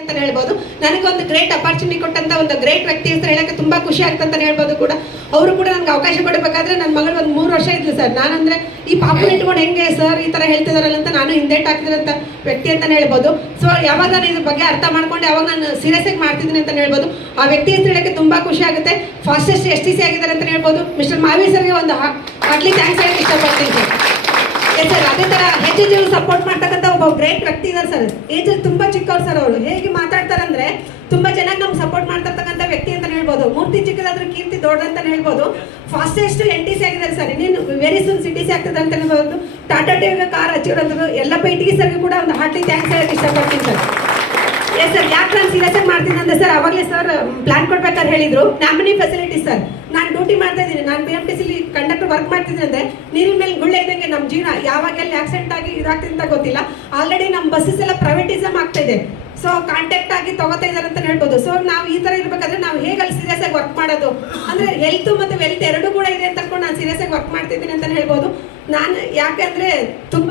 ಅಂತ ಹೇಳ್ಬೋದು. ನನಗೊಂದು ಗ್ರೇಟ್ ಅಪಾರ್ಚುನಿಟಿ ಕೊಟ್ಟಂತ ಒಂದು ಗ್ರೇಟ್ ವ್ಯಕ್ತಿ ಅಂತ ಹೇಳಕ್ಕೆ ತುಂಬಾ ಖುಷಿ ಆಗ್ತಂತ ಹೇಳ್ಬೋದು ಕೂಡ. ಅವರು ಕೂಡ ನನಗೆ ಅವಕಾಶ ಕೊಡಬೇಕಾದ್ರೆ ನನ್ನ ಮಗಳು ಒಂದು 3 ವರ್ಷ ಇದ್ಲು ಸರ್. ನಾನಂದ್ರೆ ಈ ಪಾಪುನ ಇಟ್ಕೊಂಡು ಹೆಂಗೆ ಸರ್ ಈ ತರ ಹೇಳ್ತಿದಾರಲ್ಲ ಅಂತ ನಾನು ಹಿಂದೇಟ್ ಹಾಕ್ತಿರೋಂಥ ವ್ಯಕ್ತಿ ಅಂತಾನೆ ಹೇಳ್ಬೋದು. ಸೊ ಯಾವಾಗ ನಾನು ಇದ್ರ ಬಗ್ಗೆ ಅರ್ಥ ಮಾಡ್ಕೊಂಡು ಯಾವಾಗ ನಾನು ಸೀರಿಯಸ್ ಆಗಿ ಮಾಡ್ತಿದ್ದೀನಿ ಅಂತ ಹೇಳ್ಬೋದು. ಆ ವ್ಯಕ್ತಿ ಹೆಸರು ಹೇಳಕ್ಕೆ ತುಂಬಾ ಖುಷಿ ಆಗುತ್ತೆ. ಫಾಸ್ಟೆಸ್ಟ್ STC ಆಗಿದ್ದಾರೆ ಅಂತ ಹೇಳ್ಬೋದು. ಮಿಸ್ಟರ್ ಮಾವಿ ಸರ್ಗೆ ಒಂದು ಹಾರ್ಟ್ಲಿ ಥ್ಯಾಂಕ್ಸ್ ಹೇಳಕ್ಕೆ ಇಷ್ಟಪಡ್ತೀನಿ ಸರ್. ಎಸ್ ಸರ್, ಅದೇ ತರ ಹೆಚ್ಚು ಸಪೋರ್ಟ್ ಮಾಡ್ತಕ್ಕಂಥ ಒಬ್ಬ ಗ್ರೇಟ್ ವ್ಯಕ್ತಿ ಇದ್ದಾರೆ ಸರ್. ಏಜಲ್ಲಿ ತುಂಬಾ ಚಿಕ್ಕವ್ರು ಸರ್. ಅವರು ಹೇಗೆ ಮಾತಾಡ್ತಾರಂದ್ರೆ ತುಂಬಾ ಚೆನ್ನಾಗಿ ನಮ್ಗೆ ಸಪೋರ್ಟ್ ಮಾಡ್ತಿರ್ತಕ್ಕಂಥ ವ್ಯಕ್ತಿ ಅಂತ ಹೇಳ್ಬೋದು. ಮೂರ್ತಿ ಚಿಕ್ಕದಾದ್ರೂ ಕೀರ್ತಿ ದೊಡ್ಡದಂತ ಹೇಳ್ಬೋದು. ಫಾಸ್ಟೆಸ್ಟ್ NTC ಆಗಿದ್ದಾರೆ ಸರ್. ಇನ್ನೇನು ವೆರಿ ಸೂನ್ CTC ಆಗ್ತದೆ ಅಂತ ಹೇಳ್ಬೋದು. ಟಾಟಾ ಟಿವಿಗೆ ಕಾರ್ ಹಚ್ಚಿರೋದು ಎಲ್ಲ PTE ಸರ್ಗೆ ಕೂಡ ಒಂದು ಹಾರ್ಟ್ಲಿ ಥ್ಯಾಂಕ್ಸ್ ಹೇಳಕ್ಕೆ ಇಷ್ಟಪಡ್ತೀನಿ ಸರ್. ಎಸ್ ಸರ್, ಯಾಕೆ ನಾನು ಸೀರಿಯಸ್ ಆಗಿ ಮಾಡ್ತೀನಿ ಅಂದ್ರೆ ಸರ್, ಅವಾಗಲೇ ಸರ್ ಪ್ಲಾನ್ ಕೊಡ್ಬೇಕಾದ್ರೆ ಹೇಳಿದ್ರು ನಾಮಿನಿ ಫೆಸಿಲಿಟಿ ಸರ್. ನಾನು ಡ್ಯೂಟಿ ಮಾಡ್ತಾ ಇದ್ದೀನಿ. ನಾನು BMTC ಕಂಡಕ್ಟರ್ ವರ್ಕ್ ಮಾಡ್ತಿದ್ದೀನಿ ಅಂದ್ರೆ ನೀರಿನ ಮೇಲೆ ಗುಳ್ಳೆ ಇದ್ದಂಗೆ ನಮ್ಮ ಜೀವನ ಯಾವಾಗ ಎಲ್ಲಿ ಆಕ್ಸಿಡೆಂಟ್ ಆಗಿ ಇದಾಗ್ತದೆ ಅಂತ ಗೊತ್ತಿಲ್ಲ. ಆಲ್ರೆಡಿ ನಮ್ಮ ಬಸ್ಸಸ್ ಎಲ್ಲ ಪ್ರೈವೇಟಿಸಮ್ ಆಗ್ತಾ ಇದೆ. ಸೊ ಕಾಂಟ್ಯಾಕ್ಟ್ ಆಗಿ ತಗೋತಾ ಇದ್ದಾರೆ ಅಂತ ಹೇಳ್ಬೋದು. ಸೊ ನಾವು ಈ ತರ ಇರ್ಬೇಕಾದ್ರೆ ನಾವು ಹೇಗೆ ಅಲ್ಲಿ ಸೀರಿಯಸ್ ಆಗಿ ವರ್ಕ್ ಮಾಡೋದು ಅಂದ್ರೆ ಹೆಲ್ತ್ ಮತ್ತೆ ವೆಲ್ತ್ ಎರಡೂ ಕೂಡ ಇದೆ ಅಂತ ಅನ್ಕೊಂಡು ನಾನು ಸೀರಿಯಸ್ ಆಗಿ ವರ್ಕ್ ಮಾಡ್ತಿದ್ದೀನಿ ಅಂತ ಹೇಳ್ಬೋದು. ನಾನು ಯಾಕೆಂದ್ರೆ ತುಂಬಾ